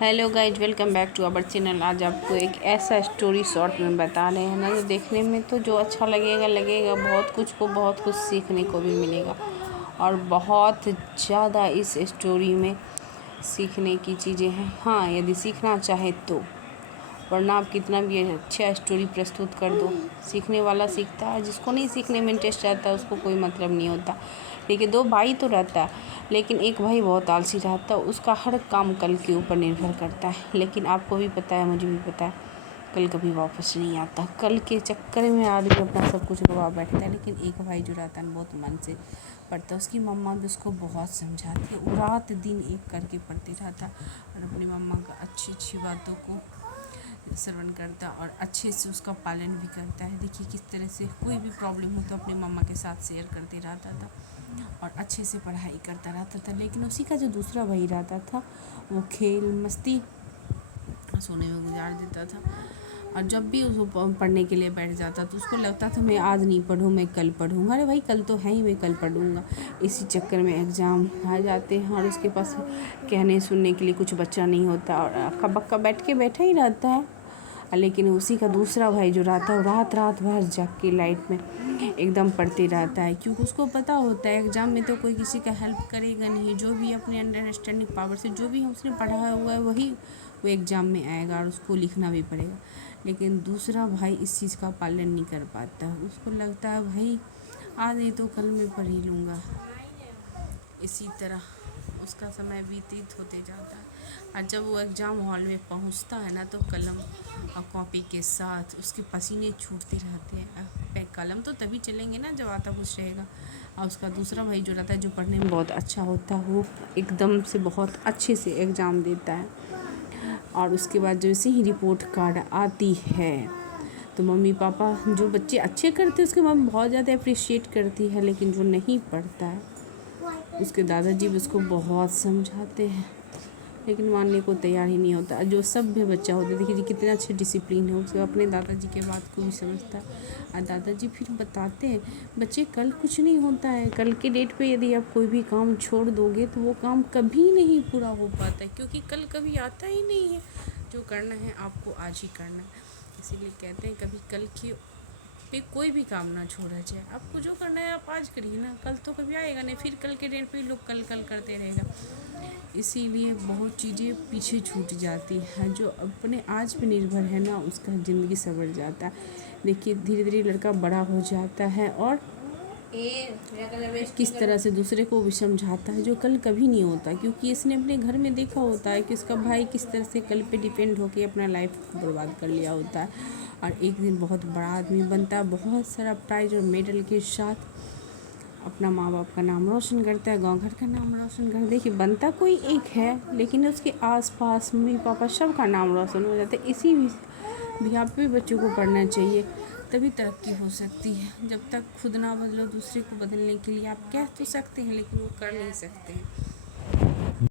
Hello guys, welcome back to our channel. आज आपको एक ऐसा स्टोरी शॉर्ट में बता रहे हैं ना, जो देखने में तो जो अच्छा लगेगा बहुत कुछ सीखने को भी मिलेगा और बहुत ज़्यादा इस स्टोरी में सीखने की चीज़ें हैं। हाँ, यदि सीखना चाहे तो, वरना आप कितना भी अच्छा स्टोरी प्रस्तुत कर दो, सीखने वाला सीखता है। जिसको नहीं सीखने में इंटरेस्ट रहता है उसको कोई मतलब नहीं होता। देखिए, दो भाई तो रहता है, लेकिन एक भाई बहुत आलसी रहता है। उसका हर काम कल के ऊपर निर्भर करता है। लेकिन आपको भी पता है, मुझे भी पता है, कल कभी वापस नहीं आता। कल के चक्कर में आदमी अपना सब कुछ गवा बैठता है। लेकिन एक भाई जो रहता है बहुत मन से पढ़ता है। उसकी मम्मा भी उसको बहुत समझाती है। वो रात दिन एक करके पढ़ते रहता है और अपनी मम्मा का अच्छी बातों को श्रवण करता है और अच्छे से उसका पालन भी करता है। देखिए किस तरह से कोई भी प्रॉब्लम हो तो अपनी मम्मा के साथ शेयर करते रहता था और अच्छे से पढ़ाई करता रहता था। लेकिन उसी का जो दूसरा भाई रहता था, वो खेल मस्ती सोने में गुजार देता था। और जब भी उसको पढ़ने के लिए बैठ जाता तो उसको लगता था मैं आज नहीं पढ़ूँ, मैं कल पढ़ूँगा। अरे भाई, कल तो है ही, मैं कल पढ़ूँगा। इसी चक्कर में एग्ज़ाम आ जाते हैं और उसके पास कहने सुनने के लिए कुछ बच्चा नहीं होता और अक्का बक्का बैठा ही रहता है। लेकिन उसी का दूसरा भाई जो रहता है, वो रात भर जाग के लाइट में एकदम पढ़ते रहता है, क्योंकि उसको पता होता है एग्ज़ाम में तो कोई किसी का हेल्प करेगा नहीं। जो भी अपने अंडरस्टैंडिंग पावर से जो भी उसने पढ़ा हुआ है वही वो एग्ज़ाम में आएगा और उसको लिखना भी पड़ेगा। लेकिन दूसरा भाई इस चीज़ का पालन नहीं कर पाता। उसको लगता है भाई आज नहीं तो कल मैं पढ़ ही लूँगा। इसी तरह उसका समय व्यतीत होते जाता है और जब वो एग्ज़ाम हॉल में पहुंचता है ना, तो कलम और कॉपी के साथ उसके पसीने छूटते रहते हैं। कलम तो तभी चलेंगे ना जब आता कुछ रहेगा। और उसका दूसरा भाई जो रहता है, जो पढ़ने में बहुत अच्छा होता है, वो एकदम से बहुत अच्छे से एग्ज़ाम देता है। और उसके बाद जैसे ही रिपोर्ट कार्ड आती है तो मम्मी पापा, जो बच्चे अच्छे करते हैं उसके मम्मी बहुत ज़्यादा अप्रिशिएट करती है। लेकिन जो नहीं पढ़ता है उसके दादाजी भी उसको बहुत समझाते हैं, लेकिन मानने को तैयार ही नहीं होता। जो सभ्य बच्चा होता है, देखिए कितने अच्छे डिसिप्लिन है, उसको अपने दादाजी के बात को भी समझता है। और दादाजी फिर बताते हैं, बच्चे कल कुछ नहीं होता है। कल के डेट पे यदि आप कोई भी काम छोड़ दोगे तो वो काम कभी नहीं पूरा हो पाता है, क्योंकि कल कभी आता ही नहीं है। जो करना है आपको आज ही करना है। इसीलिए कहते हैं कभी कल के पे कोई भी काम ना छोड़ा जाए। आपको जो करना है आप आज करिए ना, कल तो कभी आएगा नहीं। फिर कल के डेट पे लोग कल करते रहेगा। इसीलिए बहुत चीज़ें पीछे छूट जाती हैं। जो अपने आज पे निर्भर है ना, उसका ज़िंदगी संवर जाता है। देखिए धीरे धीरे लड़का बड़ा हो जाता है और किस तरह से दूसरे को भी समझाता है, जो कल कभी नहीं होता, क्योंकि इसने अपने घर में देखा होता है कि उसका भाई किस तरह से कल पे डिपेंड होकर अपना लाइफ बर्बाद कर लिया होता है। और एक दिन बहुत बड़ा आदमी बनता है, बहुत सारा प्राइज और मेडल के साथ अपना माँ बाप का नाम रोशन करता है, गांव घर का नाम रोशन करता है। देखिए बनता कोई एक है, लेकिन उसके आसपास मम्मी पापा सबका नाम रोशन हो जाता है। इसी भी आप भी बच्चों को पढ़ना चाहिए, तभी तरक्की हो सकती है। जब तक खुद ना बदलो, दूसरे को बदलने के लिए आप कह तो सकते हैं, लेकिन वो कर नहीं सकते हैं।